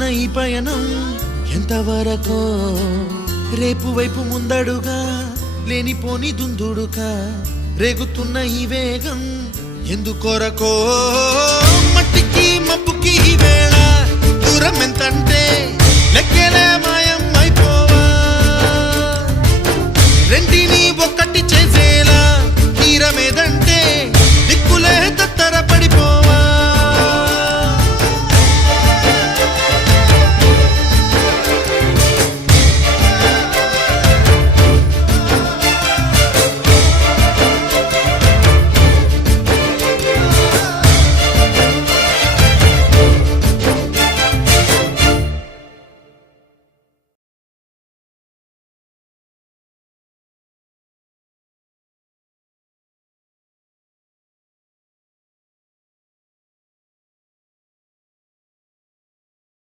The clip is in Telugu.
సాగుతున్న ఈ పయనం ఎంతవరకో రేపు వైపు ముందడుగా లేనిపోని దుందుడుగా రేగుతున్న ఈ వేగం ఎందుకొరకో మట్టికి మబ్బుకి ఈ వేళ